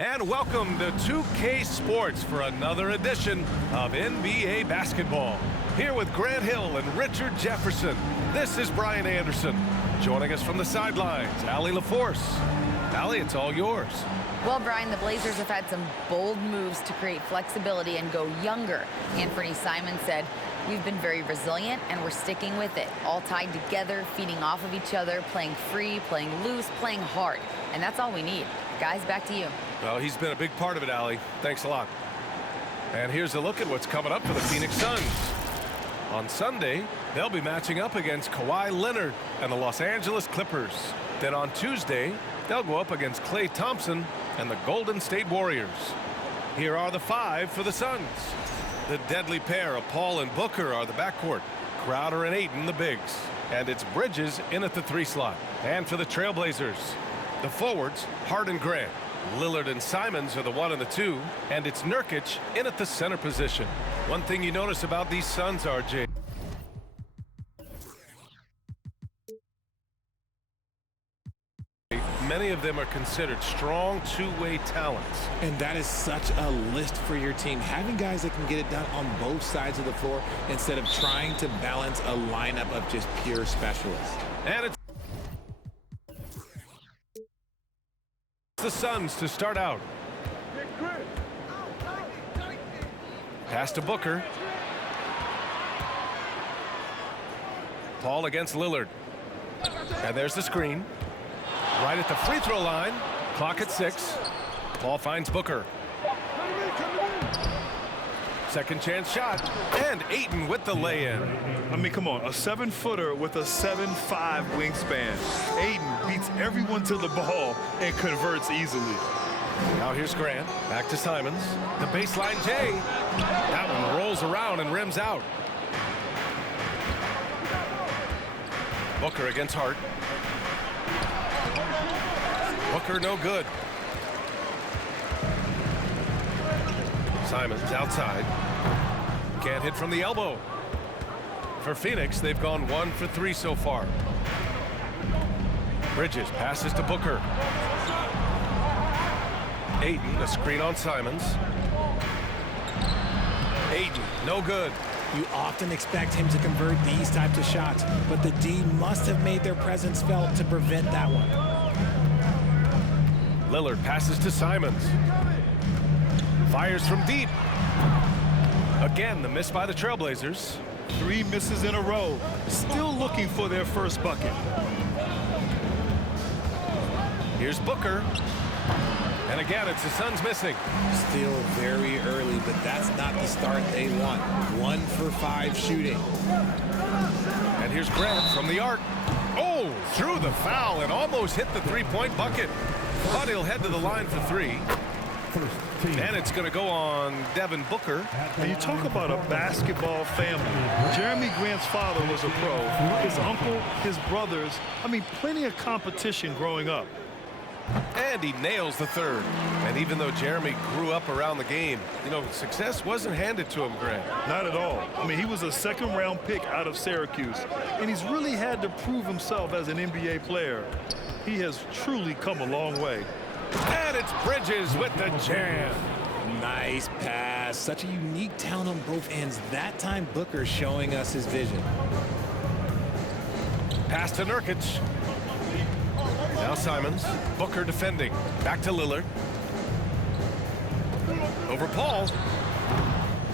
And welcome to 2K Sports for another edition of NBA basketball. Here with Grant Hill and Richard Jefferson, this is Brian Anderson. Joining us from the sidelines, Allie LaForce. Allie, it's all yours. Well, Brian, the Blazers have had some bold moves to create flexibility and go younger. Anthony Simons said, "We've been very resilient and we're sticking with it. All tied together, feeding off of each other, playing free, playing loose, playing hard. And that's all we need." Guys, back to you. Well, he's been a big part of it, Allie. Thanks a lot. And here's a look at what's coming up for the Phoenix Suns. On Sunday, they'll be matching up against Kawhi Leonard and the Los Angeles Clippers. Then on Tuesday, they'll go up against Klay Thompson and the Golden State Warriors. Here are the five for the Suns. The deadly pair of Paul and Booker are the backcourt. Crowder and Ayton the bigs. And it's Bridges in at the 3 slot. And for the Trailblazers, the forwards, Hart and Grant. Lillard and Simons are the 1 and the 2. And it's Nurkic in at the center position. One thing you notice about these Suns, RJ, many of them are considered strong two-way talents. And that is such a list for your team. Having guys that can get it done on both sides of the floor instead of trying to balance a lineup of just pure specialists. And it's the Suns to start out. Pass to Booker. Paul against Lillard. And there's the screen. Right at the free throw line. Clock at 6. Paul finds Booker. Second chance shot. And Ayton with the lay-in. I mean, come on. A 7-footer with a 7'5" wingspan. Ayton beats everyone to the ball and converts easily. Now here's Grant. Back to Simons. The baseline J. That one rolls around and rims out. Booker against Hart. Booker no good. Simons outside. Can't hit from the elbow. For Phoenix, they've gone 1 for 3 so far. Bridges passes to Booker. Ayton, a screen on Simons. Ayton, no good. You often expect him to convert these types of shots, but the D must have made their presence felt to prevent that one. Lillard passes to Simons. Fires from deep. Again, the miss by the Trailblazers. 3 misses in a row. Still looking for their first bucket. Here's Booker. And again, it's the Suns missing. Still very early, but that's not the start they want. 1 for 5 shooting. And here's Grant from the arc. Oh, threw the foul and almost hit the 3-point bucket. But he'll head to the line for 3. And it's going to go on Devin Booker. And you talk about a basketball family. Jeremy Grant's father was a pro. His uncle, his brothers. I mean, plenty of competition growing up. And he nails the 3rd. And even though Jeremy grew up around the game, you know, success wasn't handed to him, Grant. Not at all. I mean, he was a 2nd-round pick out of Syracuse. And he's really had to prove himself as an NBA player. He has truly come a long way. And it's Bridges with the jam. Nice pass. Such a unique talent on both ends. That time, Booker showing us his vision. Pass to Nurkic. Now Simons. Booker defending. Back to Lillard. Over Paul.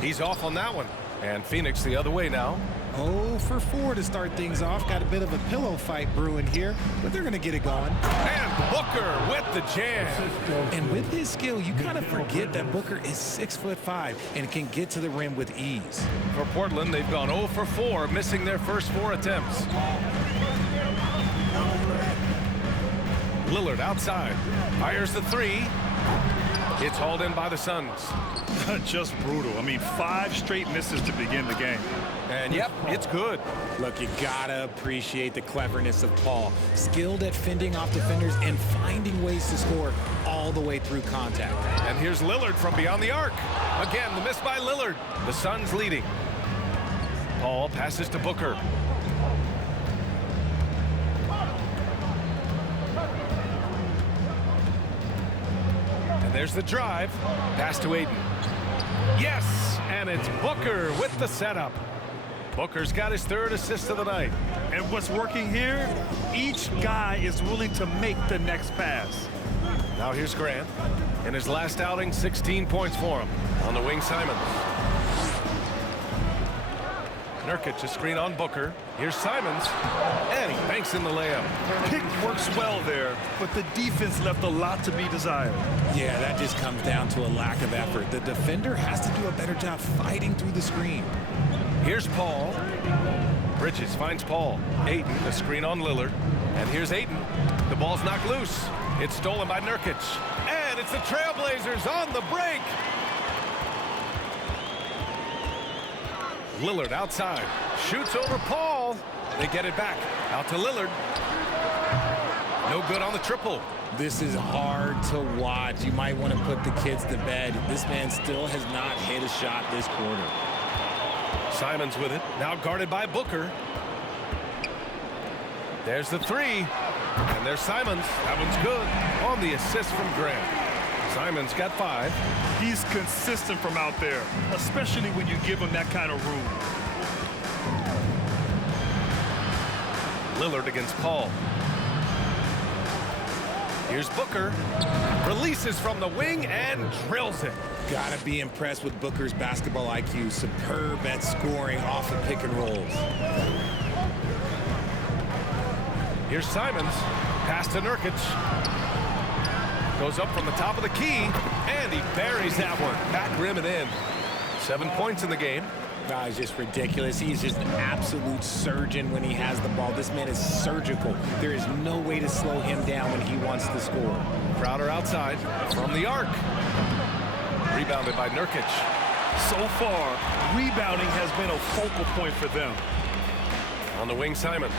He's off on that one. And Phoenix the other way now. 0 for 4 to start things off. Got a bit of a pillow fight brewing here, but they're going to get it going. And Booker with the jam. And with his skill, you kind of forget that Booker is 6'5" and can get to the rim with ease. For Portland, they've gone 0 for 4, missing their first 4 attempts. Lillard outside. Fires the 3. It's hauled in by the Suns. Just brutal. I mean, 5 straight misses to begin the game. And yep, it's good. Look, you gotta appreciate the cleverness of Paul. Skilled at fending off defenders and finding ways to score all the way through contact. And here's Lillard from beyond the arc. Again, the miss by Lillard. The Suns leading. Paul passes to Booker. There's the drive. Pass to Aiden. Yes, and it's Booker with the setup. Booker's got his 3rd assist of the night. And what's working here? Each guy is willing to make the next pass. Now here's Grant. In his last outing, 16 points for him. On the wing, Simons. Nurkic, a screen on Booker. Here's Simons. And he banks in the layup. Pick works well there, but the defense left a lot to be desired. Yeah, that just comes down to a lack of effort. The defender has to do a better job fighting through the screen. Here's Paul. Bridges finds Paul. Aiden, a screen on Lillard. And here's Aiden. The ball's knocked loose. It's stolen by Nurkic. And it's the Trailblazers on the break. Lillard outside. Shoots over Paul. They get it back. Out to Lillard. No good on the triple. This is hard to watch. You might want to put the kids to bed. This man still has not hit a shot this quarter. Simons with it. Now guarded by Booker. There's the 3. And there's Simons. That one's good. On the assist from Grant. Simons got 5. He's consistent from out there, especially when you give him that kind of room. Lillard against Paul. Here's Booker. Releases from the wing and drills it. Gotta be impressed with Booker's basketball IQ. Superb at scoring off of pick and rolls. Here's Simons. Pass to Nurkic. Goes up from the top of the key, and he buries that one. Back rim and in. 7 points in the game. He's just ridiculous. He's just an absolute surgeon when he has the ball. This man is surgical. There is no way to slow him down when he wants to score. Crowder outside from the arc. Rebounded by Nurkic. So far, rebounding has been a focal point for them. On the wing, Simons.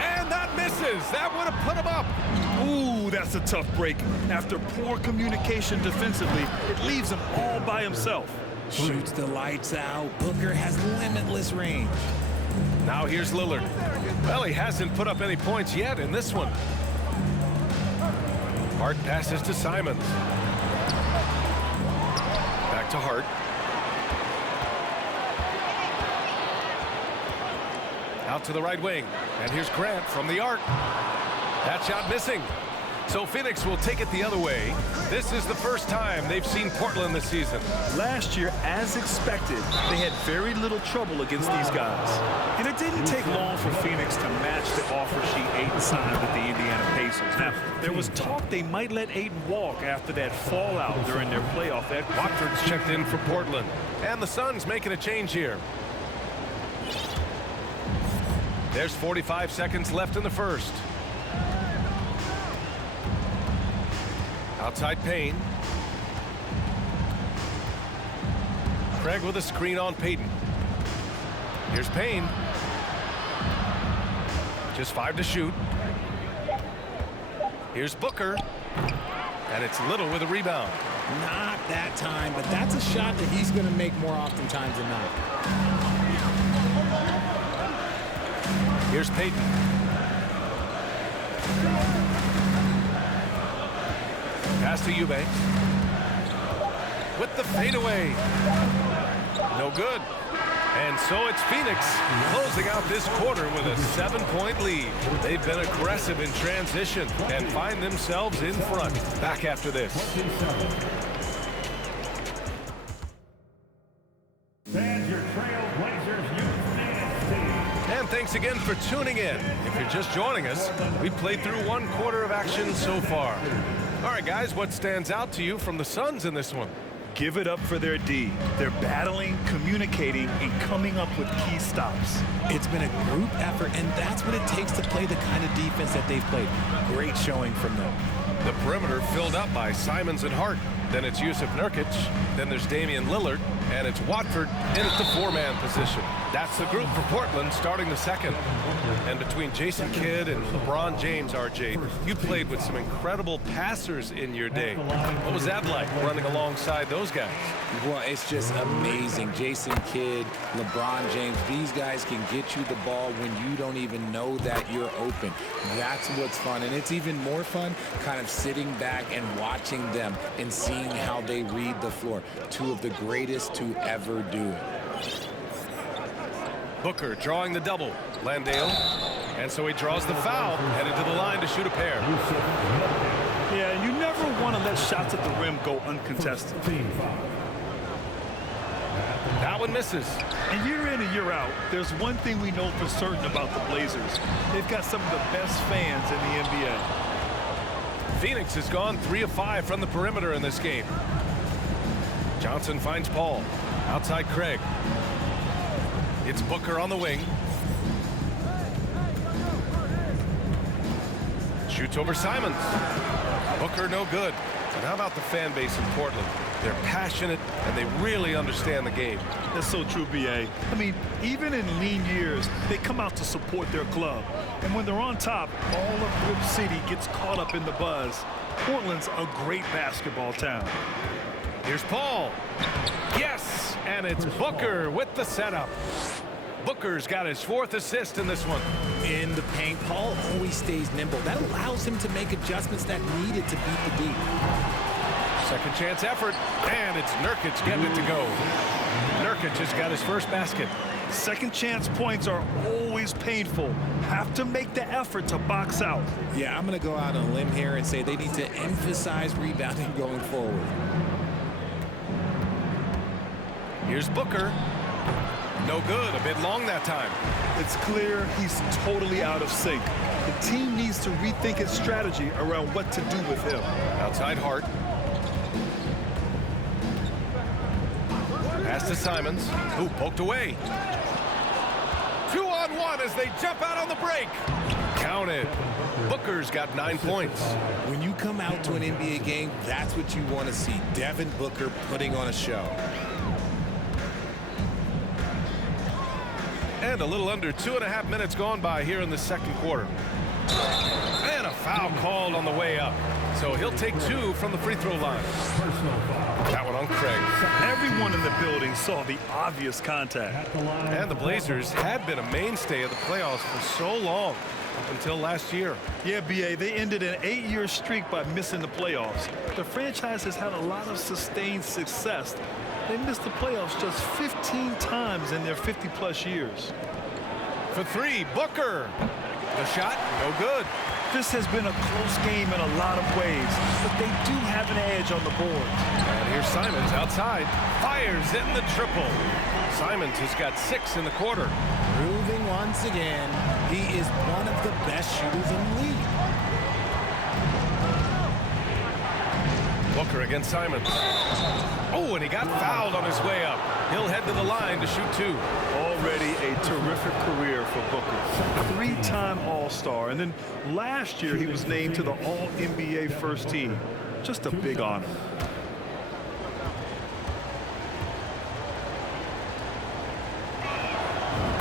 And that misses. That would have put him up. Ooh, that's a tough break. After poor communication defensively, it leaves him all by himself. Shoots the lights out. Booker has limitless range. Now here's Lillard. Well, he hasn't put up any points yet in this one. Hart passes to Simons. Back to Hart. Out to the right wing. And here's Grant from the arc. That shot missing. So Phoenix will take it the other way. This is the first time they've seen Portland this season. Last year, as expected, they had very little trouble against these guys. And it didn't take long for Phoenix to match the offer sheet Aiden signed with the Indiana Pacers. Now, there was talk they might let Aiden walk after that fallout during their playoff. Watford's checked in for Portland. And the Suns making a change here. There's 45 seconds left in the first. Outside Payne. Craig with a screen on Payton. Here's Payne. Just 5 to shoot. Here's Booker. And it's Little with a rebound. Not that time, but that's a shot that he's going to make more oftentimes than not. Here's Payton. Pass to Eubanks. With the fadeaway. No good. And so it's Phoenix closing out this quarter with a 7-point lead. They've been aggressive in transition and find themselves in front. Back after this. And thanks again for tuning in. If you're just joining us, we've played through 1 quarter of action so far. All right, guys, what stands out to you from the Suns in this one? Give it up for their D. They're battling, communicating, and coming up with key stops. It's been a group effort, and that's what it takes to play the kind of defense that they've played. Great showing from them. The perimeter filled up by Simons and Hart. Then it's Yusuf Nurkic. Then there's Damian Lillard. And it's Watford in at the four-man position. That's the group for Portland starting the second. And between Jason Kidd and LeBron James, RJ, you played with some incredible passers in your day. What was that like, running alongside those guys? Well, it's just amazing. Jason Kidd, LeBron James, these guys can get you the ball when you don't even know that you're open. That's what's fun. And it's even more fun kind of sitting back and watching them and seeing how they read the floor. Two of the greatest to ever do it. Booker drawing the double. Landale. And so he draws the foul, headed to the line to shoot a pair. Yeah, you never want to let shots at the rim go uncontested. That one misses. And year in and year out, there's one thing we know for certain about the Blazers. They've got some of the best fans in the NBA. Phoenix has gone 3 of 5 from the perimeter in this game. Johnson finds Paul. Outside Craig. It's Booker on the wing. Shoots over Simons. Booker no good. And how about the fan base in Portland? They're passionate and they really understand the game. That's so true, B.A. I mean, even in lean years, they come out to support their club. And when they're on top, all of Rip City gets caught up in the buzz. Portland's a great basketball town. Here's Paul. Yes, and it's Booker with the setup. Booker's got his 4th assist in this one. In the paint, Paul always stays nimble. That allows him to make adjustments that needed to beat the D. Second chance effort, and it's Nurkic getting it to go. Nurkic has got his first basket. Second chance points are always painful. Have to make the effort to box out. Yeah, I'm going to go out on a limb here and say they need to emphasize rebounding going forward. Here's Booker. No good, a bit long that time. It's clear he's totally out of sync. The team needs to rethink its strategy around what to do with him. Outside Hart. Pass to Simons, who poked away. 2-on-1 as they jump out on the break. Counted. Booker's got 9 points. When you come out to an NBA game, that's what you want to see. Devin Booker putting on a show. And a little under 2.5 minutes gone by here in the second quarter. And a foul called on the way up. So he'll take 2 from the free throw line. That one on Craig. Everyone in the building saw the obvious contact. And the Blazers had been a mainstay of the playoffs for so long, up until last year. Yeah, B.A., they ended an 8-year streak by missing the playoffs. The franchise has had a lot of sustained success. They missed the playoffs just 15 times in their 50-plus years. For 3, Booker. The shot, no good. This has been a close game in a lot of ways, but they do have an edge on the board. And here's Simons outside. Fires in the triple. Simons has got 6 in the quarter. Proving once again, he is one of the best shooters in the league. Booker against Simons. Oh, and he got fouled on his way up. He'll head to the line to shoot 2. Already a terrific career for Booker. 3-time All-Star. And then last year he was named to the All-NBA first team. Just a big honor.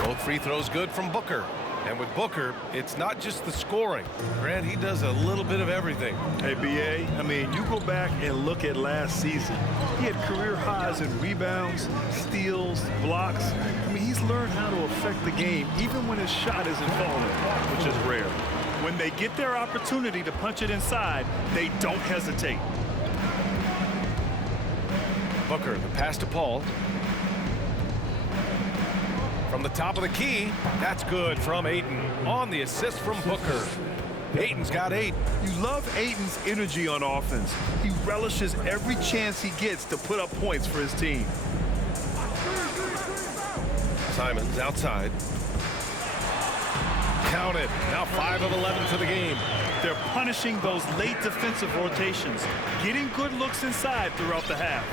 Both free throws good from Booker. And with Booker, it's not just the scoring. Grant, he does a little bit of everything. Hey, B.A., I mean, you go back and look at last season. He had career highs in rebounds, steals, blocks. I mean, he's learned how to affect the game even when his shot isn't falling, which is rare. When they get their opportunity to punch it inside, they don't hesitate. Booker, the pass to Paul. From the top of the key, that's good from Ayton. On the assist from Booker. Ayton's got 8. You love Ayton's energy on offense. He relishes every chance he gets to put up points for his team. Simons outside. Counted. Now 5 of 11 for the game. They're punishing those late defensive rotations, getting good looks inside throughout the half.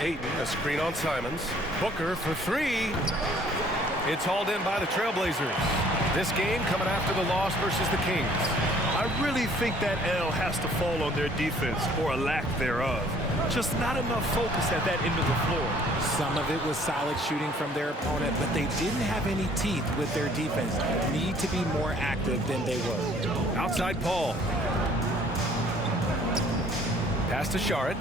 Ayton, a screen on Simons. Booker for 3. It's hauled in by the Trailblazers. This game coming after the loss versus the Kings. I I really think that L has to fall on their defense, or a lack thereof. Just not enough focus at that end of the floor. Some of it was solid shooting from their opponent, but they didn't have any teeth with their defense. Need to be more active than they were. Outside Paul. Pass to Saric.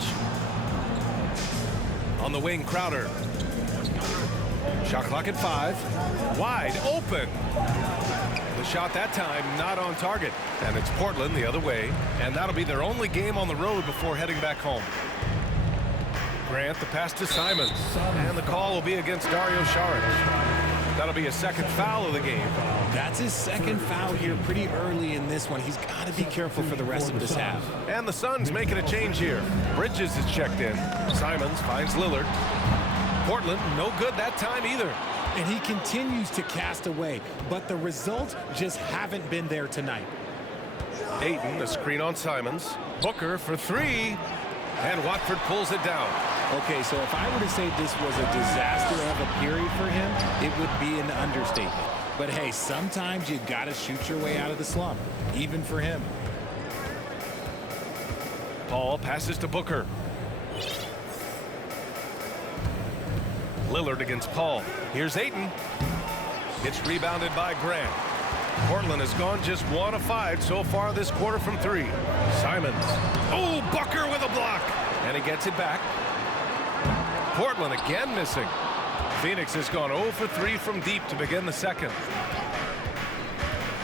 On the wing, Crowder. Shot clock at 5. Wide open. The shot that time not on target. And it's Portland the other way. And that'll be their only game on the road before heading back home. Grant, the pass to Simons. And the call will be against Dario Saric. That'll be a second foul of the game. That's his second foul here pretty early in this one. He's got to be careful for the rest of this half. And the Suns making a change here. Bridges is checked in. Simons finds Lillard. Portland, no good that time either. And he continues to cast away, but the results just haven't been there tonight. Ayton, a screen on Simons. Booker for 3. And Watford pulls it down. Okay, so if I were to say this was a disaster of a period for him, it would be an understatement. But hey, sometimes you got to shoot your way out of the slump, even for him. Paul passes to Booker. Lillard against Paul. Here's Ayton. It's rebounded by Grant. Portland has gone just 1 of 5 so far this quarter from 3. Simons. Oh, Booker with a block. And he gets it back. Portland again missing. Phoenix has gone 0 for 3 from deep to begin the second.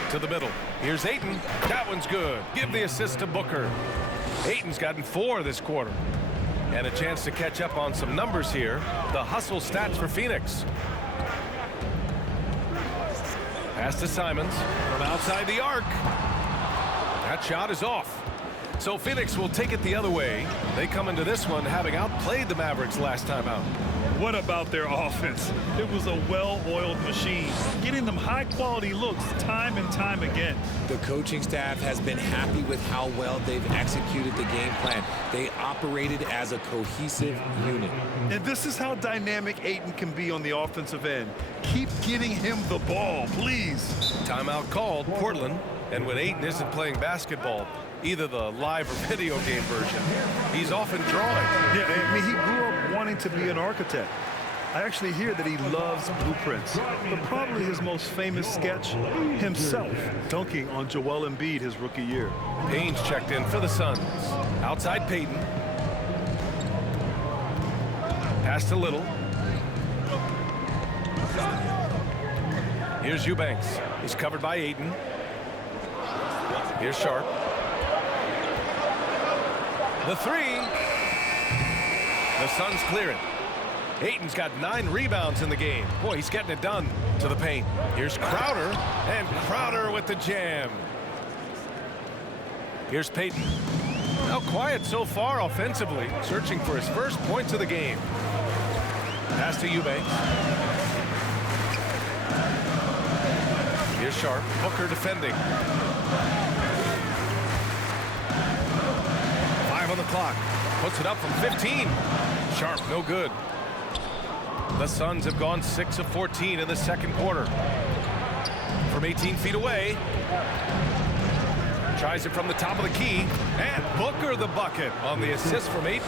To the middle. Here's Ayton. That one's good. Give the assist to Booker. Ayton's gotten 4 this quarter. And a chance to catch up on some numbers here. The hustle stats for Phoenix. Pass to Simons from outside the arc. That shot is off. So Phoenix will take it the other way. They come into this one having outplayed the Mavericks last time out. What about their offense? It was a well-oiled machine, getting them high-quality looks time and time again. The coaching staff has been happy with how well they've executed the game plan. They operated as a cohesive unit. And this is how dynamic Ayton can be on the offensive end. Keep getting him the ball, please. Timeout called, Portland. And when Ayton isn't playing basketball, either the live or video game version, he's often drawing. Yeah, I mean, he grew up wanting to be an architect. I actually hear that he loves blueprints. But probably his most famous sketch, himself dunking on Joel Embiid his rookie year. Payne's checked in for the Suns. Outside Payton. Pass to Little. Here's Eubanks. He's covered by Ayton. Here's Sharp. The 3. The Suns clear it. Ayton's got 9 rebounds in the game. Boy, he's getting it done to the paint. Here's Crowder, and Crowder with the jam. Here's Payton. Now quiet so far offensively, searching for his first points of the game. Pass to Eubanks. Here's Sharp. Booker defending. 5 on the clock. Puts it up from 15. Sharp, no good. The Suns have gone 6 of 14 in the second quarter. From 18 feet away. Tries it from the top of the key. And Booker the bucket on the assist from Ayton.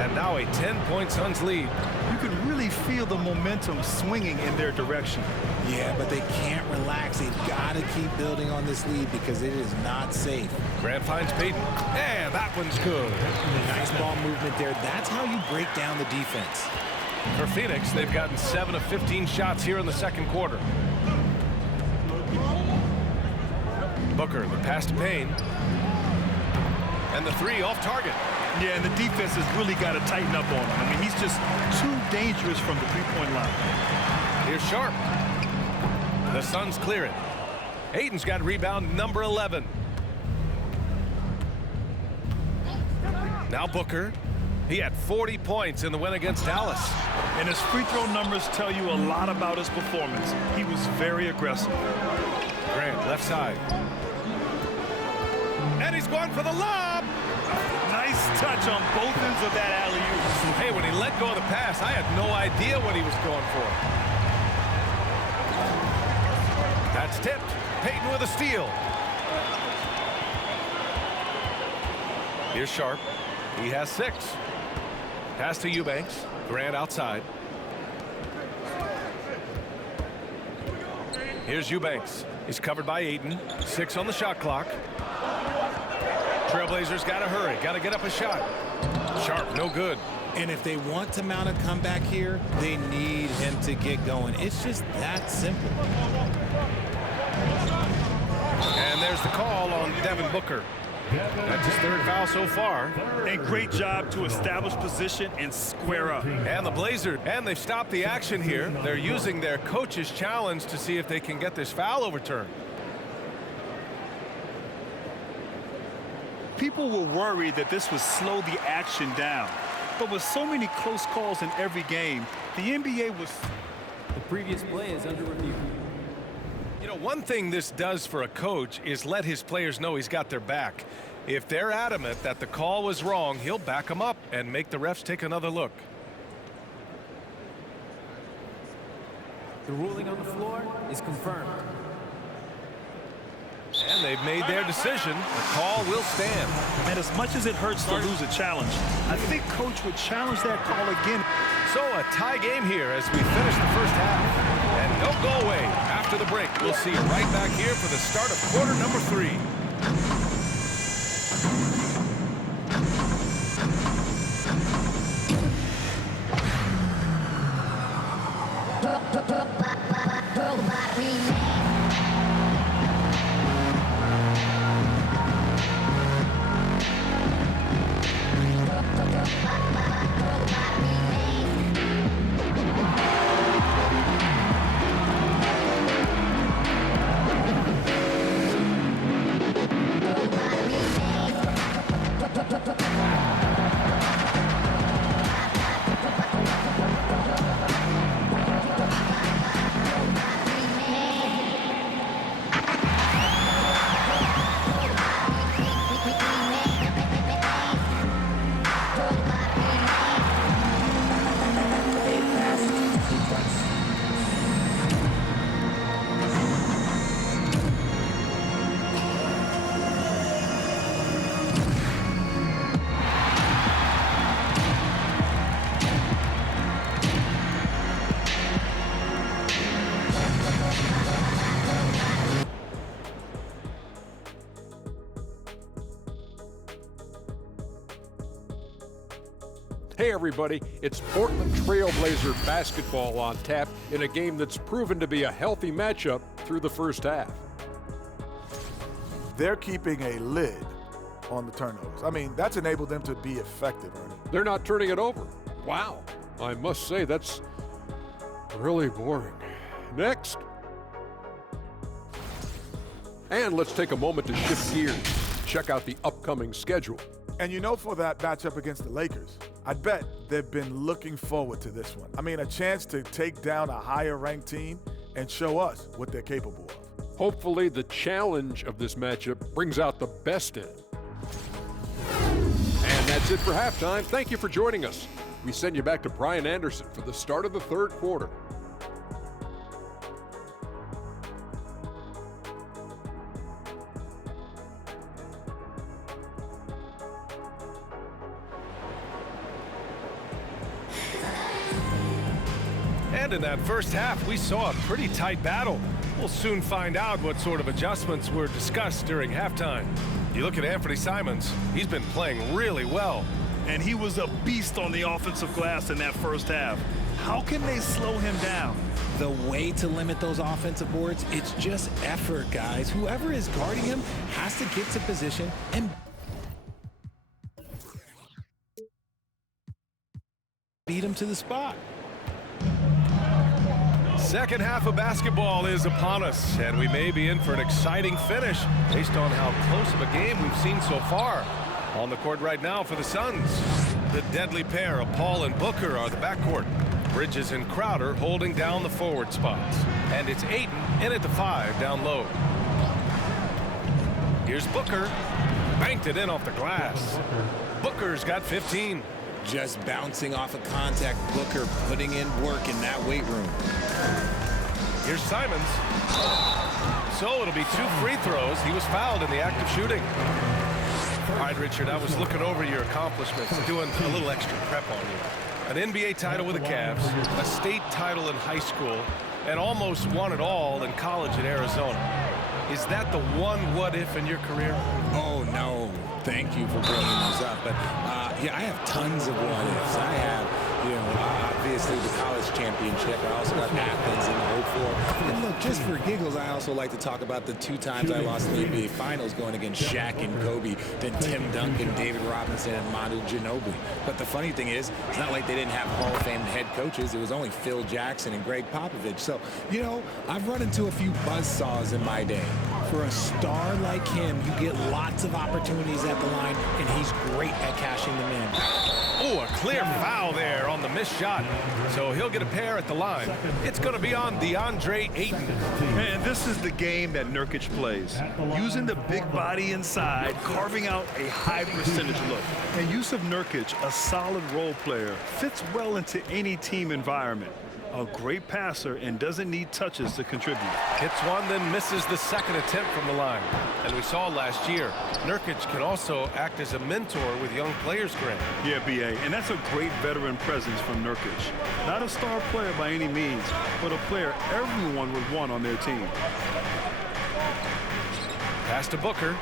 And now a 10-point Suns lead. You can really feel the momentum swinging in their direction. Yeah, but they can't relax. They've got to keep building on this lead because it is not safe. Grant finds Payton. And that one's good. Nice ball movement there. That's how you break down the defense. For Phoenix, they've gotten 7 of 15 shots here in the second quarter. Booker, the pass to Payne. And the 3 off target. Yeah, and the defense has really got to tighten up on him. I mean, he's just too dangerous from the three-point line. Here's Sharp. The Suns clear it. Ayton's got rebound number 11. Now Booker. He had 40 points in the win against Dallas. And his free throw numbers tell you a lot about his performance. He was very aggressive. Grant, left side. And he's going for the lob. Nice touch on both ends of that alley-oop. Hey, when he let go of the pass, I had no idea what he was going for. That's tipped. Payton with a steal. Here's Sharp. He has 6. Pass to Eubanks. Grant outside. Here's Eubanks. He's covered by Ayton. 6 on the shot clock. Trailblazers got to hurry. Got to get up a shot. Sharp, no good. And if they want to mount a comeback here, they need him to get going. It's just that simple. And there's the call on Devin Booker. That's his 3rd foul so far. A great job to establish position and square up. And the Blazers, and they've stopped the action here. They're using their coach's challenge to see if they can get this foul overturned. People were worried that this would slow the action down. But with so many close calls in every game, the NBA was... The previous play is under review. You know, one thing this does for a coach is let his players know he's got their back. If they're adamant that the call was wrong, he'll back them up and make the refs take another look. The ruling on the floor is confirmed. And they've made their decision. The call will stand. And as much as it hurts to lose a challenge, I think Coach would challenge that call again. So a tie game here as we finish the first half. And don't go away. After the break, we'll see you right back here for the start of quarter number 3. Hey everybody, it's Portland Trailblazer basketball on tap in a game that's proven to be a healthy matchup through the first half. They're keeping a lid on the turnovers. I mean, that's enabled them to be effective, Ernie. They're not turning it over. Wow, I must say that's really boring. Next. And let's take a moment to shift gears. Check out the upcoming schedule. And you know, for that matchup against the Lakers, I bet they've been looking forward to this one. I mean, a chance to take down a higher-ranked team and show us what they're capable of. Hopefully, the challenge of this matchup brings out the best in it. And that's it for halftime. Thank you for joining us. We send you back to Brian Anderson for the start of the third quarter. And in that first half, we saw a pretty tight battle. We'll soon find out what sort of adjustments were discussed during halftime. You look at Anthony Simons, he's been playing really well. And he was a beast on the offensive glass in that first half. How can they slow him down? The way to limit those offensive boards, it's just effort, guys. Whoever is guarding him has to get to position and beat him to the spot. Second half of basketball is upon us, and we may be in for an exciting finish based on how close of a game we've seen so far. On the court right now for the Suns, the deadly pair of Paul and Booker are the backcourt. Bridges and Crowder holding down the forward spots. And it's Ayton in at the 5 down low. Here's Booker. Banked it in off the glass. Booker's got 15. Just bouncing off of contact, Booker putting in work in that weight room. Here's Simons. So it'll be 2 free throws. He was fouled in the act of shooting. All right, Richard, I was looking over your accomplishments, doing a little extra prep on you. An NBA title with the Cavs, a state title in high school, and almost won it all in college at Arizona. Is that the one what-if in your career? Oh, no. Thank you for bringing those up. But, yeah, I have tons of what-ifs. I have, obviously the college championship. I also got Athens in the 04. And look, just for giggles, I also like to talk about the 2 times I lost in the NBA Finals going against Shaq and Kobe, then Tim Duncan, David Robinson, and Manu Ginobili. But the funny thing is, it's not like they didn't have Hall of Fame head coaches. It was only Phil Jackson and Greg Popovich. So, I've run into a few buzzsaws in my day. For a star like him, you get lots of opportunities at the line, and he's great at cashing them in. Oh, a clear foul there on the missed shot. So he'll get a pair at the line. It's going to be on DeAndre Ayton. And this is the game that Nurkic plays. Using the big body inside, carving out a high percentage look. And use of Nurkic, a solid role player, fits well into any team environment. A great passer and doesn't need touches to contribute. Hits one, then misses the second attempt from the line. And we saw last year, Nurkic can also act as a mentor with young players, Grant. Yeah, B.A., and that's a great veteran presence from Nurkic. Not a star player by any means, but a player everyone would want on their team. Pass to Booker.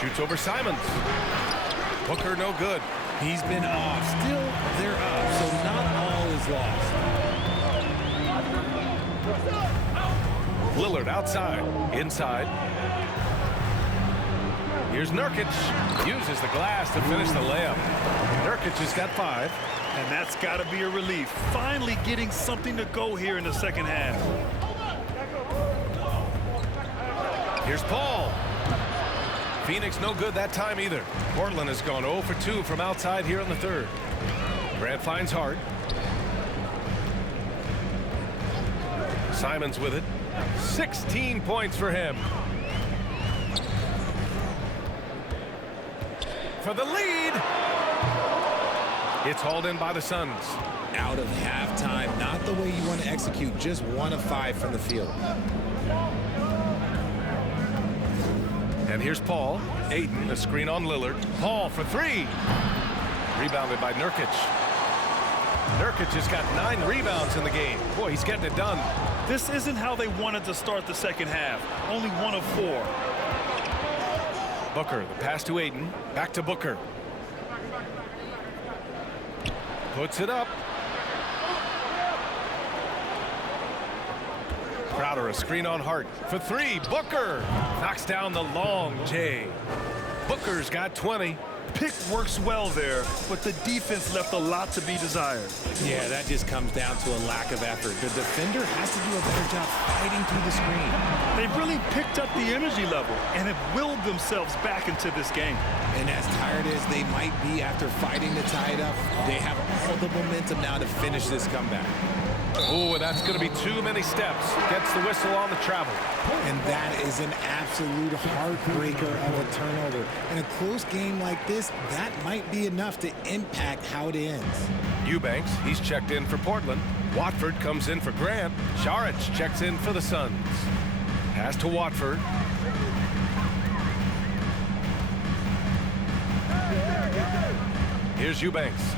Shoots over Simons. Booker no good. He's been off. Still, they're up, so not all is lost. Lillard outside. Inside. Here's Nurkic. Uses the glass to finish the layup. Nurkic has got 5. And that's got to be a relief. Finally getting something to go here in the second half. Here's Paul. Phoenix no good that time either. Portland has gone 0 for 2 from outside here in the third. Grant finds Hart. Simons with it. 16 points for him. For the lead. It's hauled in by the Suns. Out of halftime, not the way you want to execute, just 1 of 5 from the field. And here's Paul. Ayton, a screen on Lillard. Paul for 3. Rebounded by Nurkic. Nurkic has got 9 rebounds in the game. Boy, he's getting it done. This isn't how they wanted to start the second half. Only 1 of 4. Booker, the pass to Ayton. Back to Booker. Puts it up. Crowder, a screen on Hart for 3. Booker knocks down the long J. Booker's got 20. Pick works well there, but the defense left a lot to be desired. Yeah, that just comes down to a lack of effort. The defender has to do a better job fighting through the screen. They've really picked up the energy level and have willed themselves back into this game. And as tired as they might be after fighting to tie it up, they have all the momentum now to finish this comeback. Oh, that's going to be too many steps. Gets the whistle on the travel. And that is an absolute heartbreaker of a turnover. In a close game like this, that might be enough to impact how it ends. Eubanks, he's checked in for Portland. Watford comes in for Grant. Saric checks in for the Suns. Pass to Watford. Here's Eubanks.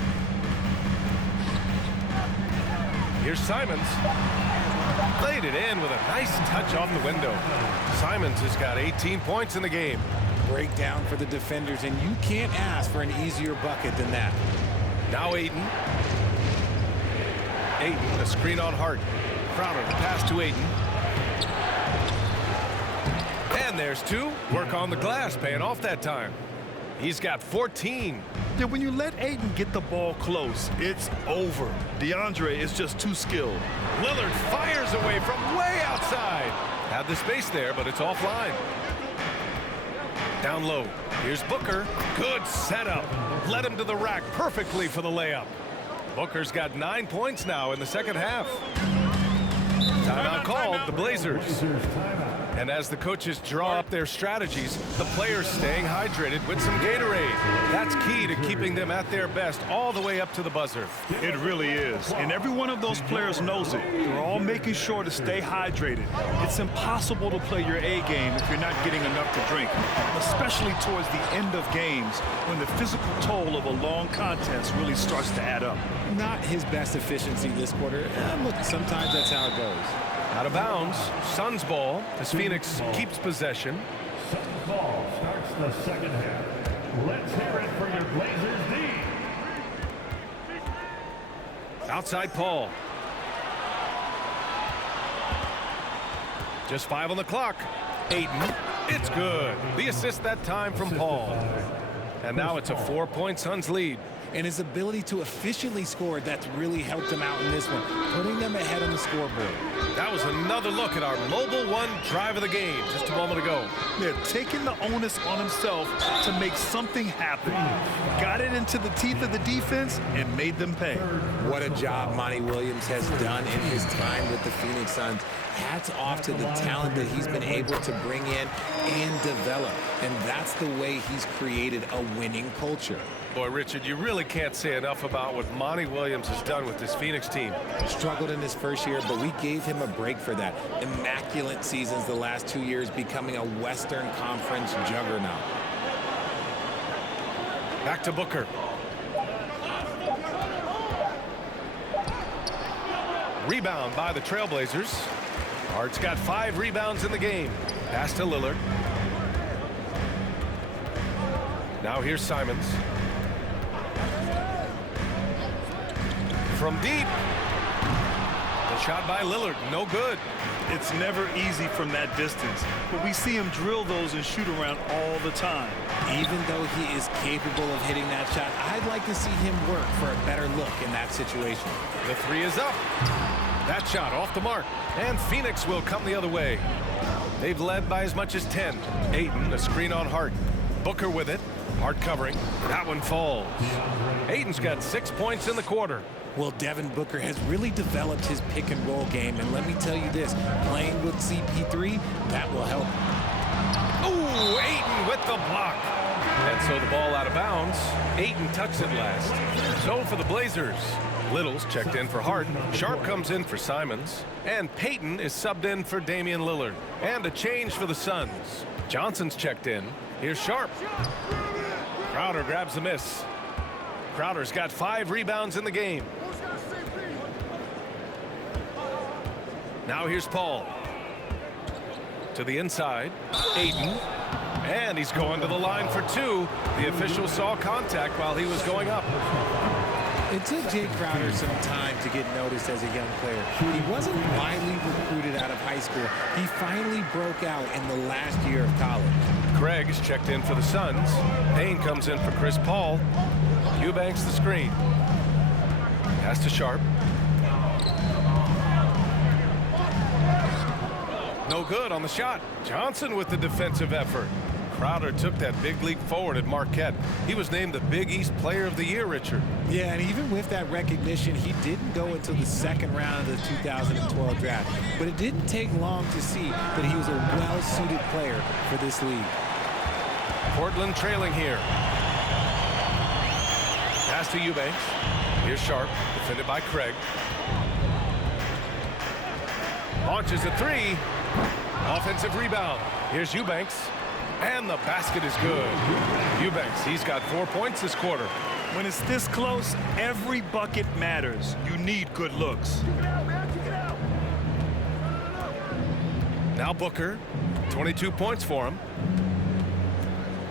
Here's Simons. Laid it in with a nice touch off the window. Simons has got 18 points in the game. Breakdown for the defenders, and you can't ask for an easier bucket than that. Now Ayton. Ayton, a screen on Hart. Crowder, pass to Ayton. And there's 2. Work on the glass, paying off that time. He's got 14. Yeah, when you let Ayton get the ball close, it's over. DeAndre is just too skilled. Lillard fires away from way outside. Had the space there, but it's offline. Down low. Here's Booker. Good setup. Led him to the rack perfectly for the layup. Booker's got 9 points now in the second half. Timeout called, the Blazers. And as the coaches draw up their strategies, the players staying hydrated with some Gatorade. That's key to keeping them at their best all the way up to the buzzer. It really is. And every one of those players knows it. They're all making sure to stay hydrated. It's impossible to play your A game if you're not getting enough to drink, especially towards the end of games when the physical toll of a long contest really starts to add up. Not his best efficiency this quarter. Look, sometimes that's how it goes. Out of bounds, Suns ball as Phoenix keeps possession. Suns ball starts the second half. Let's hear it for your Blazers D. Outside Paul. Just 5 on the clock. Ayton, it's good. The assist that time from Paul. And now it's a 4-point Suns lead. And his ability to efficiently score, that's really helped him out in this one, putting them ahead on the scoreboard. That was another look at our Mobile One drive of the game just a moment ago. They're taking the onus on himself to make something happen. Got it into the teeth of the defense and made them pay. What a job Monty Williams has done in his time with the Phoenix Suns. Hats off to the talent that he's been able to bring in and develop. And that's the way he's created a winning culture. Boy, Richard, you really can't say enough about what Monty Williams has done with this Phoenix team. Struggled in his first year, but we gave him a break for that. Immaculate seasons the last 2 years, becoming a Western Conference juggernaut. Back to Booker. Rebound by the Trailblazers. Hart's got 5 rebounds in the game. Pass to Lillard. Now here's Simons. From deep. The shot by Lillard, no good. It's never easy from that distance, but we see him drill those and shoot around all the time. Even though he is capable of hitting that shot, I'd like to see him work for a better look in that situation. The 3 is up. That shot off the mark, and Phoenix will come the other way. They've led by as much as 10. Ayton, a screen on Hart. Booker with it. Hart covering. That one falls. Ayton's got 6 points in the quarter. Well, Devin Booker has really developed his pick-and-roll game, and let me tell you this, playing with CP3, that will help. Ooh, Ayton with the block. And so the ball out of bounds. Ayton tucks it last. So for the Blazers, Little's checked in for Hart. Sharp comes in for Simons. And Payton is subbed in for Damian Lillard. And a change for the Suns. Johnson's checked in. Here's Sharp. Crowder grabs the miss. Crowder's got 5 rebounds in the game. Now here's Paul. To the inside. Ayton. And he's going to the line for 2. The official saw contact while he was going up. It took Jay Crowder some time to get noticed as a young player. He wasn't widely recruited out of high school. He finally broke out in the last year of college. Craig is checked in for the Suns. Payne comes in for Chris Paul. Eubanks the screen. Pass to Sharp. No good on the shot. Johnson with the defensive effort. Crowder took that big leap forward at Marquette. He was named the Big East Player of the Year, Richard. Yeah, and even with that recognition, he didn't go until the second round of the 2012 draft. But it didn't take long to see that he was a well-suited player for this league. Portland trailing here. Pass to Eubanks. Here's Sharp, defended by Craig. Launches a 3. Offensive rebound. Here's Eubanks. And the basket is good. Eubanks, he's got 4 points this quarter. When it's this close, every bucket matters. You need good looks. Now Booker, 22 points for him.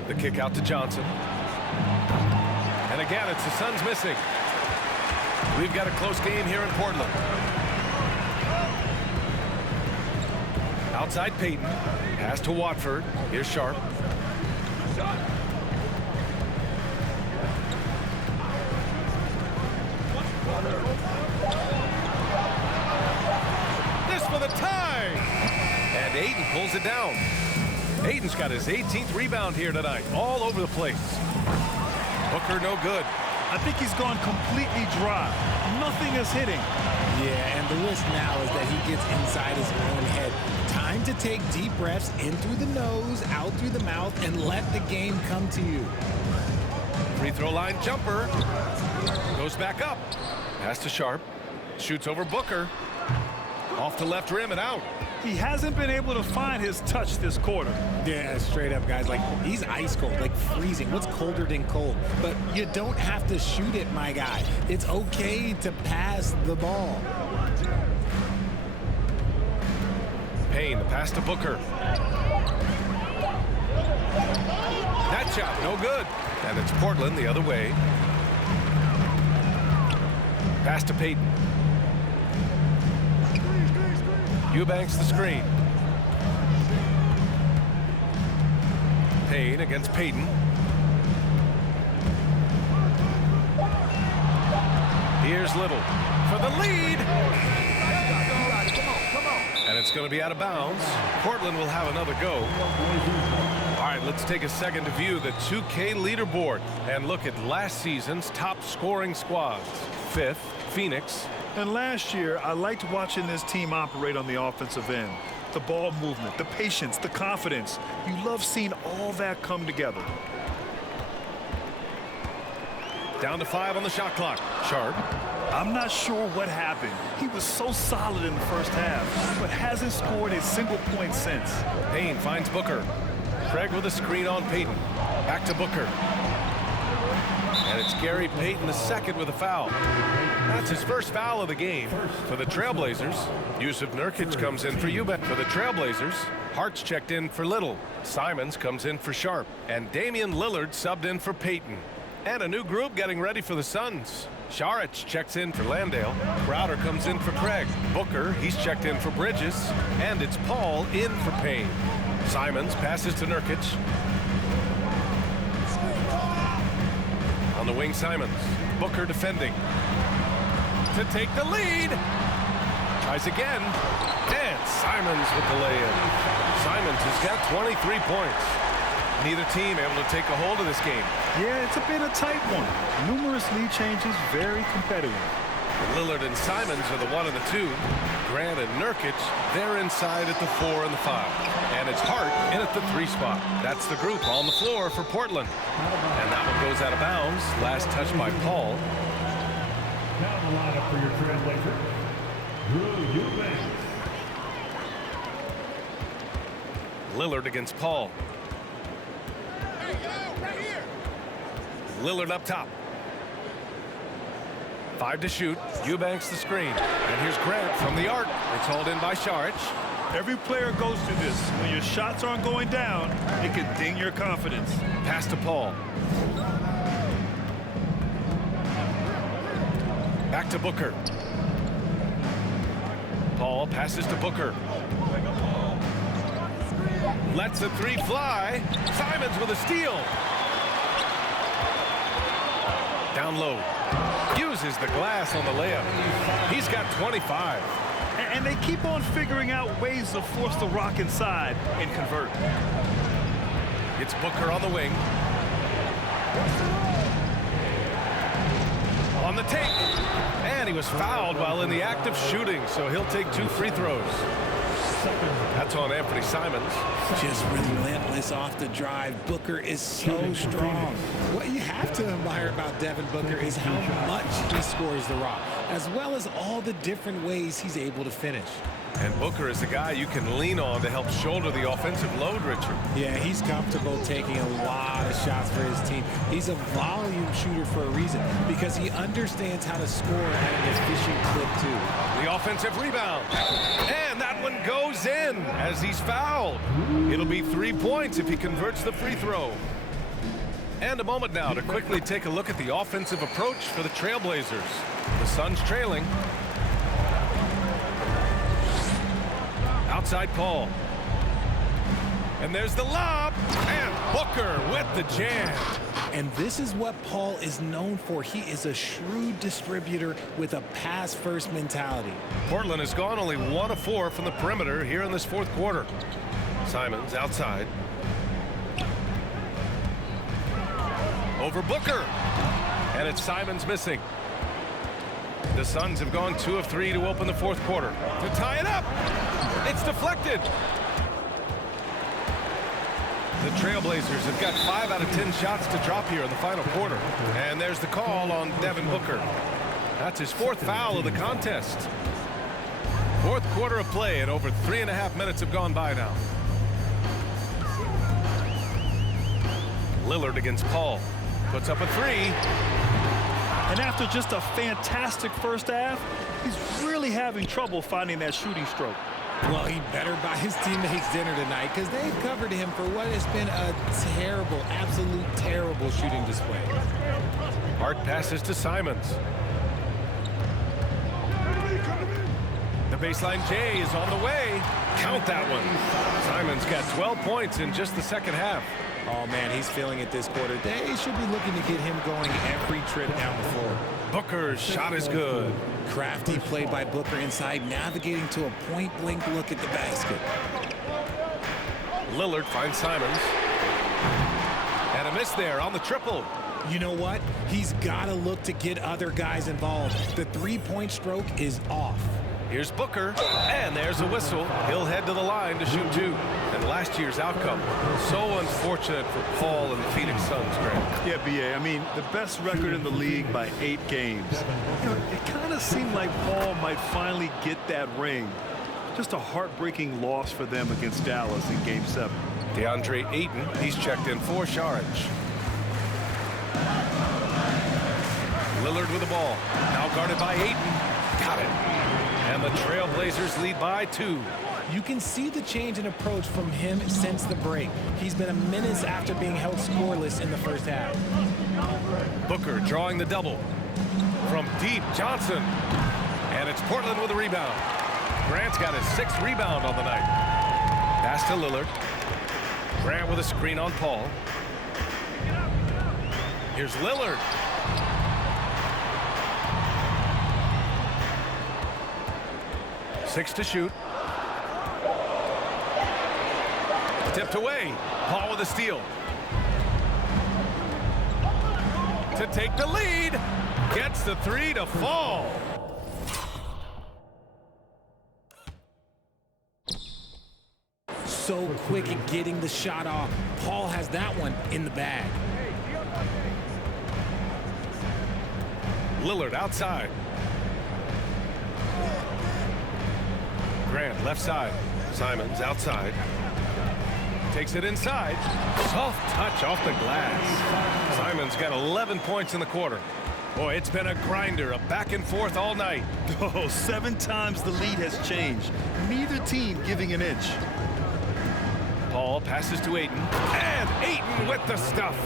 The kick out to Johnson. And again, it's the Suns missing. We've got a close game here in Portland. Outside Payton. Pass to Watford. Here's Sharp. This for the tie. And Ayton pulls it down. Ayton's got his 18th rebound here tonight. All over the place. Booker no good. I think he's gone completely dry. Nothing is hitting. Yeah, and the risk now is that he gets inside his own head. Time to take deep breaths in through the nose, out through the mouth, and let the game come to you. Free throw line jumper. Goes back up. Pass to Sharp. Shoots over Booker. Off the left rim and out. He hasn't been able to find his touch this quarter. Yeah, straight up, guys. Like, he's ice cold, like freezing. What's colder than cold? But you don't have to shoot it, my guy. It's okay to pass the ball. Payne, the pass to Booker. That shot, no good. And it's Portland the other way. Pass to Payton. Eubanks the screen. Payne against Payton. Here's Little for the lead. And it's going to be out of bounds. Portland will have another go. All right, let's take a second to view the 2K leaderboard and look at last season's top scoring squads. 5th, Phoenix. And last year, I liked watching this team operate on the offensive end. The ball movement, the patience, the confidence. You love seeing all that come together. Down to 5 on the shot clock. Sharp. I'm not sure what happened. He was so solid in the first half, but hasn't scored a single point since. Payne finds Booker. Craig with a screen on Payton. Back to Booker. And it's Gary Payton II with a foul. That's his first foul of the game. For the Trailblazers, Yusuf Nurkic comes in for Eubank. For the Trailblazers, Hart's checked in for Little. Simons comes in for Sharp. And Damian Lillard subbed in for Payton. And a new group getting ready for the Suns. Saric checks in for Landale. Crowder comes in for Craig. Booker, he's checked in for Bridges. And it's Paul in for Payne. Simons passes to Nurkic. On the wing, Simons. Booker defending. To take the lead. Tries again. And Simons with the lay-in. Simons has got 23 points. Neither team able to take a hold of this game. Yeah, it's a bit of a tight one. Numerous lead changes, very competitive. Lillard and Simons are the 1 and the 2. Grant and Nurkic, they're inside at the 4 and the 5. And it's Hart in at the 3 spot. That's the group on the floor for Portland. And that one goes out of bounds. Last touch by Paul. Now the lineup for your Trailblazer, Drew Eubanks. Lillard against Paul. Lillard up top. 5 to shoot. Eubanks the screen. And here's Grant from the arc. It's hauled in by Saric. Every player goes through this. When your shots aren't going down, it can ding your confidence. Pass to Paul. Back to Booker. Paul passes to Booker. Lets the 3 fly. Simons with a steal. Down low. Uses the glass on the layup. He's got 25. And they keep on figuring out ways to force the rock inside and convert. It's Booker on the wing. On the take. And he was fouled while in the act of shooting, so he'll take 2 free throws. That's on Anthony Simons. Just relentless off the drive. Booker is so strong. What you have to admire about Devin Booker is how much he scores the rock, as well as all the different ways he's able to finish. And Booker is the guy you can lean on to help shoulder the offensive load, Richard. Yeah, he's comfortable taking a lot of shots for his team. He's a volume shooter for a reason, because he understands how to score at an efficient clip, too. The offensive rebound. And that one goes in as he's fouled. It'll be 3 points if he converts the free throw. And a moment now to quickly take a look at the offensive approach for the Trailblazers. The Suns trailing. Outside Paul. And there's the lob. And Booker with the jam. And this is what Paul is known for. He is a shrewd distributor with a pass-first mentality. Portland has gone only 1 of 4 from the perimeter here in this 4th quarter. Simons outside. Over Booker. And it's Simons missing. The Suns have gone 2 of 3 to open the fourth quarter. To tie it up. It's deflected. The Trailblazers have got 5 out of 10 shots to drop here in the final quarter. And there's the call on Devin Booker. That's his 4th foul of the contest. Fourth quarter of play, and over 3.5 minutes have gone by now. Lillard against Paul. Puts up a 3. And after just a fantastic first half, he's really having trouble finding that shooting stroke. Well, he better buy his teammates dinner tonight because they've covered him for what has been a terrible, absolute terrible shooting display. Hart passes to Simons. The baseline J is on the way. Count that one. Simons got 12 points in just the second half. Oh, man, he's feeling it this quarter. They should be looking to get him going every trip down the floor. Booker's shot is good. Crafty play by Booker inside, navigating to a point-blank look at the basket. Lillard finds Simons. And a miss there on the triple. You know what? He's got to look to get other guys involved. The three-point stroke is off. Here's Booker, and there's a whistle. He'll head to the line to shoot 2. And last year's outcome, so unfortunate for Paul and the Phoenix Suns, Grant. Yeah, B.A., I mean, the best record in the league by 8 games. You know, it kind of seemed like Paul might finally get that ring. Just a heartbreaking loss for them against Dallas in Game 7. DeAndre Ayton, he's checked in for Saric. Lillard with the ball, now guarded by Ayton. Got it. And the Trailblazers lead by 2. You can see the change in approach from him since the break. He's been a menace after being held scoreless in the first half. Booker drawing the double. From deep, Johnson. And it's Portland with a rebound. Grant's got his 6th rebound on the night. Pass to Lillard. Grant with a screen on Paul. Here's Lillard. Six to shoot. Tipped away. Paul with a steal. To take the lead. Gets the 3 to fall. So quick at getting the shot off. Paul has that one in the bag. Lillard outside. Grant left side. Simons outside. Takes it inside. Soft touch off the glass. Simons got 11 points in the quarter. Boy, it's been a grinder, a back and forth all night. Oh, 7 times the lead has changed. Neither team giving an inch. Paul passes to Ayton. And Ayton with the stuff.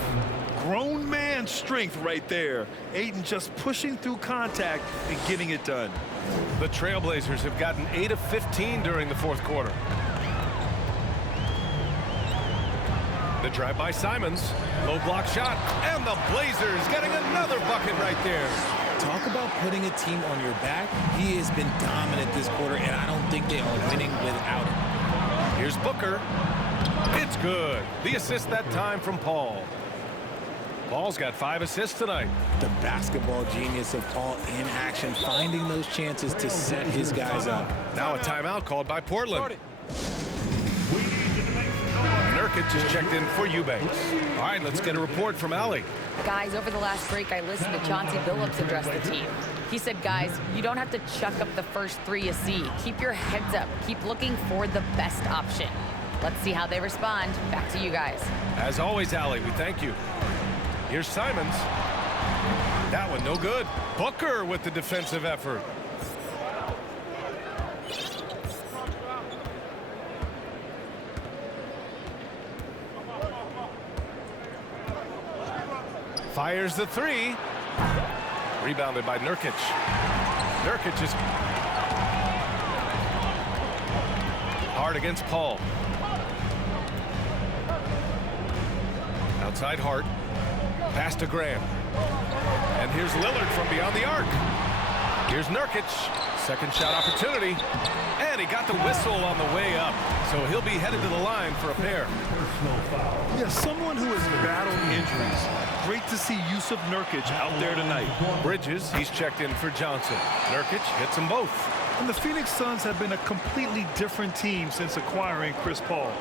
Grown man strength right there. Ayton just pushing through contact and getting it done. The Trailblazers have gotten 8 of 15 during the fourth quarter. The drive by Simons. Low block shot. And the Blazers getting another bucket right there. Talk about putting a team on your back. He has been dominant this quarter, and I don't think they are winning without him. Here's Booker. It's good. The assist that time from Paul. Paul's got 5 assists tonight. The basketball genius of Paul in action, finding those chances to set his guys up. Now a timeout called by Portland. Nurkic is checked in for Eubanks. All right, let's get a report from Allie. Guys, over the last break, I listened to Chauncey Billups address the team. He said, guys, you don't have to chuck up the first 3 you see. Keep your heads up. Keep looking for the best option. Let's see how they respond. Back to you guys. As always, Allie, we thank you. Here's Simons. That one no good. Booker with the defensive effort. Fires the 3. Rebounded by Nurkic. Nurkic is hard against Paul. Outside Hart. Pass to Graham. And here's Lillard from beyond the arc. Here's Nurkic. Second shot opportunity. And he got the whistle on the way up. So he'll be headed to the line for a pair. Yeah, someone who has battled injuries. Great to see Yusuf Nurkic out there tonight. Bridges, he's checked in for Johnson. Nurkic hits them both. And the Phoenix Suns have been a completely different team since acquiring Chris Paul.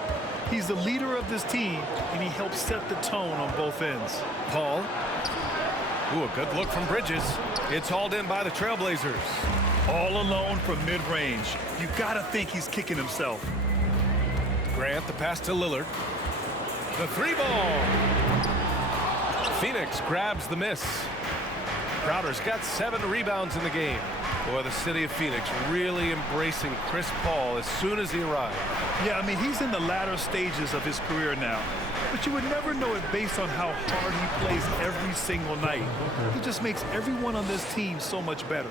He's the leader of this team, and he helps set the tone on both ends. Paul. Ooh, a good look from Bridges. It's hauled in by the Trailblazers. All alone from mid-range. You gotta think he's kicking himself. Grant, the pass to Lillard. The three ball. Phoenix grabs the miss. Crowder's got 7 rebounds in the game. Boy, the city of Phoenix really embracing Chris Paul as soon as he arrived. Yeah, I mean, he's in the latter stages of his career now. But you would never know it based on how hard he plays every single night. He just makes everyone on this team so much better.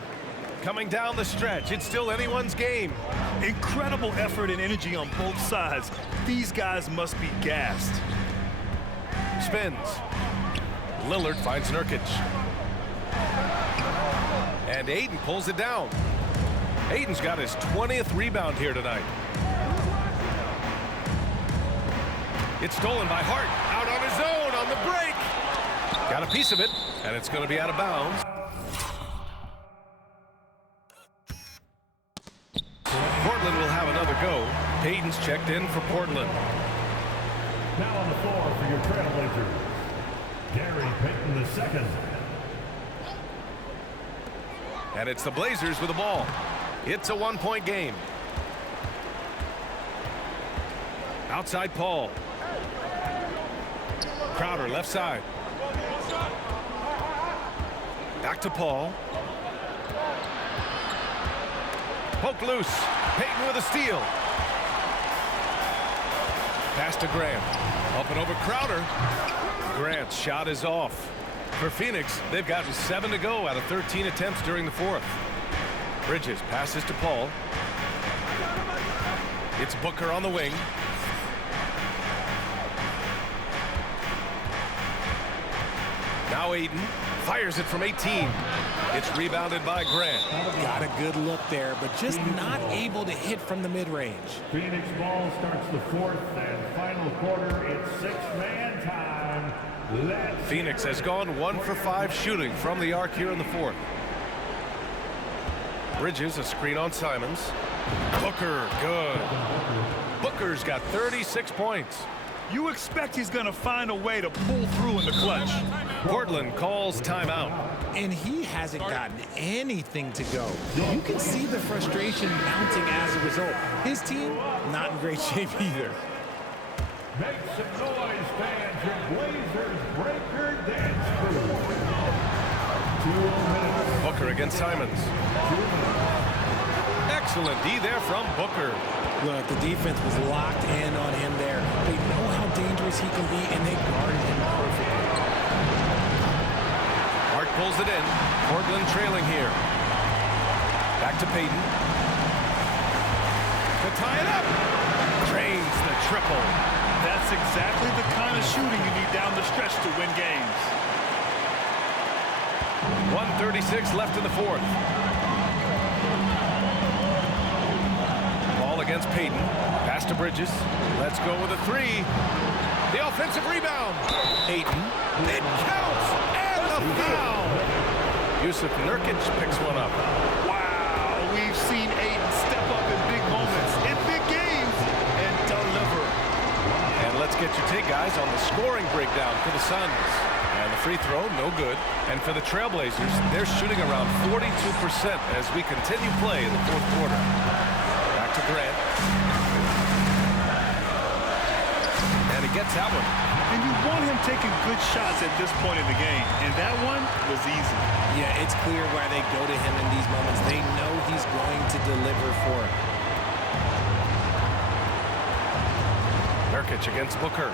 Coming down the stretch, it's still anyone's game. Incredible effort and energy on both sides. These guys must be gassed. Spins. Lillard finds Nurkic. And Ayton pulls it down. Ayton's got his 20th rebound here tonight. It's stolen by Hart. Out on his own on the break. Got a piece of it, and it's going to be out of bounds. Portland will have another go. Payton's checked in for Portland. Now on the floor for your Trailblazers, Gary Payton II. And it's the Blazers with the ball. It's a 1-point game. Outside Paul. Crowder left side. Back to Paul. Poke loose. Payton with a steal. Pass to Grant. Up and over Crowder. Grant's shot is off. For Phoenix, they've gotten 7 to go out of 13 attempts during the fourth. Bridges passes to Paul. It's Booker on the wing. Now Ayton fires it from 18. It's rebounded by Grant. Got a good look there, but just not able to hit from the mid-range. Phoenix ball starts the fourth and final quarter. It's 6-man time. Phoenix has gone 1 for 5 shooting from the arc here in the fourth. Bridges, a screen on Simons. Booker, good. Booker's got 36 points. You expect he's going to find a way to pull through in the clutch. Portland calls timeout. And he hasn't gotten anything to go. You can see the frustration mounting as a result. His team, not in great shape either. Make some noise, fans. Your Blazers breaker dance crew. 2 minutes. Booker against Simons. Excellent D there from Booker. Look, the defense was locked in on him there. They know how dangerous he can be, and they guarded him perfectly. Hart pulls it in. Portland trailing here. Back to Payton. To tie it up. Drains the triple. That's exactly the kind of shooting you need down the stretch to win games. 1:36 left in the fourth. Ball against Payton. Pass to Bridges. Let's go with a 3. The offensive rebound. Ayton. It counts. And the foul. Yusuf Nurkic picks one up. Wow, we've seen Ayton step up in big moments, in big games, and deliver. And let's get your take, guys, on the scoring breakdown for the Suns. And the free throw, no good. And for the Trailblazers, they're shooting around 42% as we continue play in the fourth quarter. Back to Grant. And he gets that one. And you want him taking good shots at this point in the game. And that one was easy. Yeah, it's clear why they go to him in these moments. They know he's going to deliver for him. Nurkic against Booker.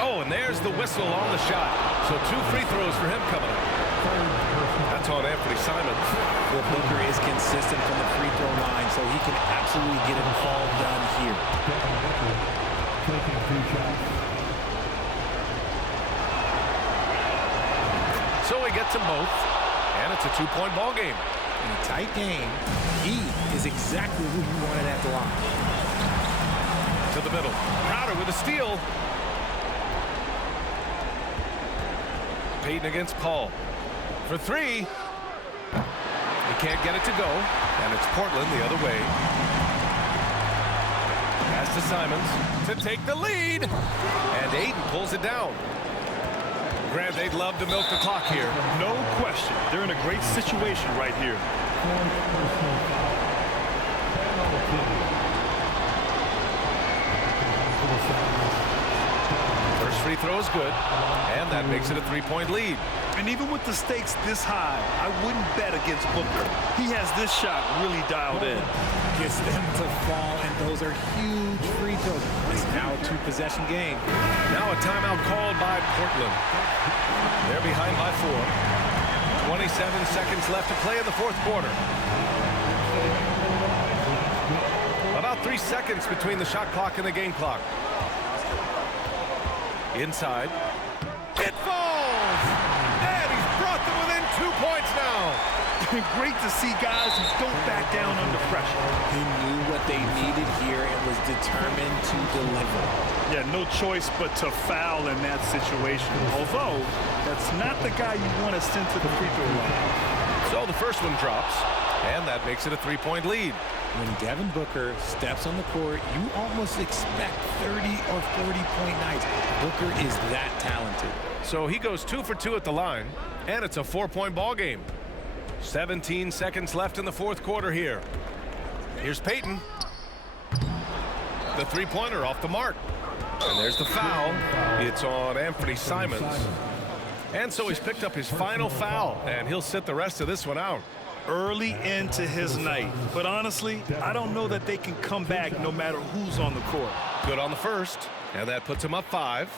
Oh, and there's the whistle on the shot. So 2 free throws for him coming up. That's on Anthony Simons. Well, Booker is consistent from the free throw line, so he can absolutely get it all done here. Taking 2 shots. So he gets them both, and it's a 2-point ball game. In a tight game, he is exactly who you wanted at the line. To the middle. Crowder with a steal. Payton against Paul. For three. He can't get it to go. And it's Portland the other way. Pass to Simons to take the lead. And Ayton pulls it down. Grant, they'd love to milk the clock here. No question. They're in a great situation right here. First free throw is good, and that makes it a three-point lead. And even with the stakes this high, I wouldn't bet against Booker. He has this shot really dialed in. Gets them to fall, and those are huge free throws. It's now a two-possession game. Now a timeout called by Portland. They're behind by 4. 27 seconds left to play in the fourth quarter. About 3 seconds between the shot clock and the game clock. Inside. It falls! And he's brought them within 2 points now. Great to see guys who don't back down under pressure. He knew what they needed here and was determined to deliver. Yeah, no choice but to foul in that situation. Although, that's not the guy you want to send to the free throw line. So the first one drops, and that makes it a 3-point lead. When Devin Booker steps on the court, you almost expect 30 or 40-point nights. Booker is that talented. So he goes 2 for 2 at the line, and it's a 4-point ball game. 17 seconds left in the fourth quarter here. Here's Payton. The three-pointer off the mark. And there's the foul. It's on Anthony Simons. And so he's picked up his final foul, and he'll sit the rest of this one out. Early into his night. But honestly, I don't know that they can come back no matter who's on the court. Good on the first, and that puts him up 5.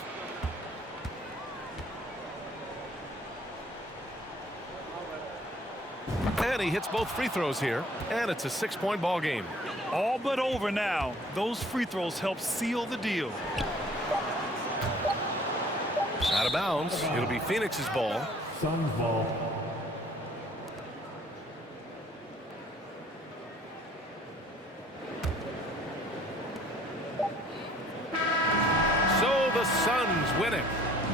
And he hits both free throws here, and it's a 6-point ball game. All but over now. Those free throws help seal the deal. Out of bounds. It'll be Phoenix's ball. Suns ball. So the Suns win it.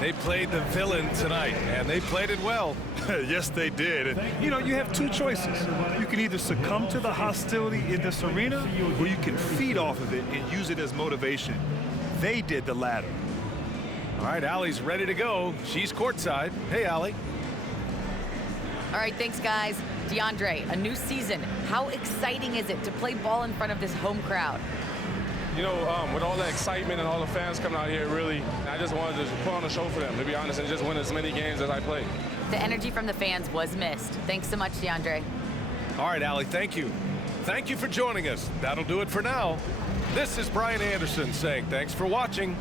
They played the villain tonight, and they played it well. Yes, they did. And, you have two choices. You can either succumb to the hostility in this arena, or you can feed off of it and use it as motivation. They did the latter. All right, Allie's ready to go. She's courtside. Hey, Allie. All right, thanks, guys. DeAndre, a new season. How exciting is it to play ball in front of this home crowd? With all the excitement and all the fans coming out here, really, I just wanted to put on a show for them, to be honest, and just win as many games as I play. The energy from the fans was missed. Thanks so much, DeAndre. All right, Allie, thank you. Thank you for joining us. That'll do it for now. This is Brian Anderson saying thanks for watching.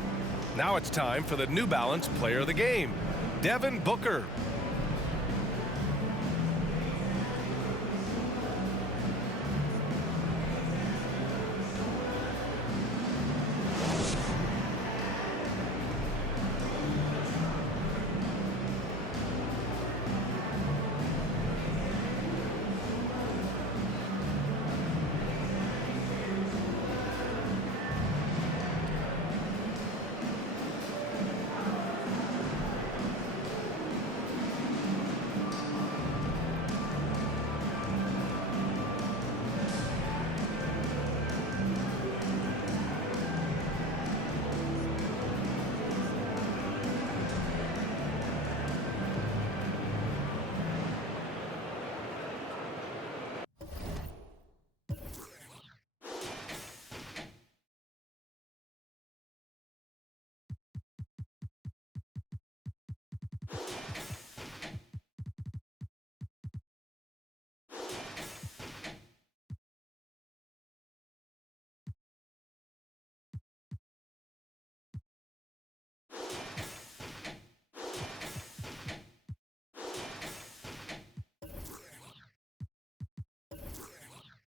Now it's time for the New Balance Player of the Game, Devin Booker.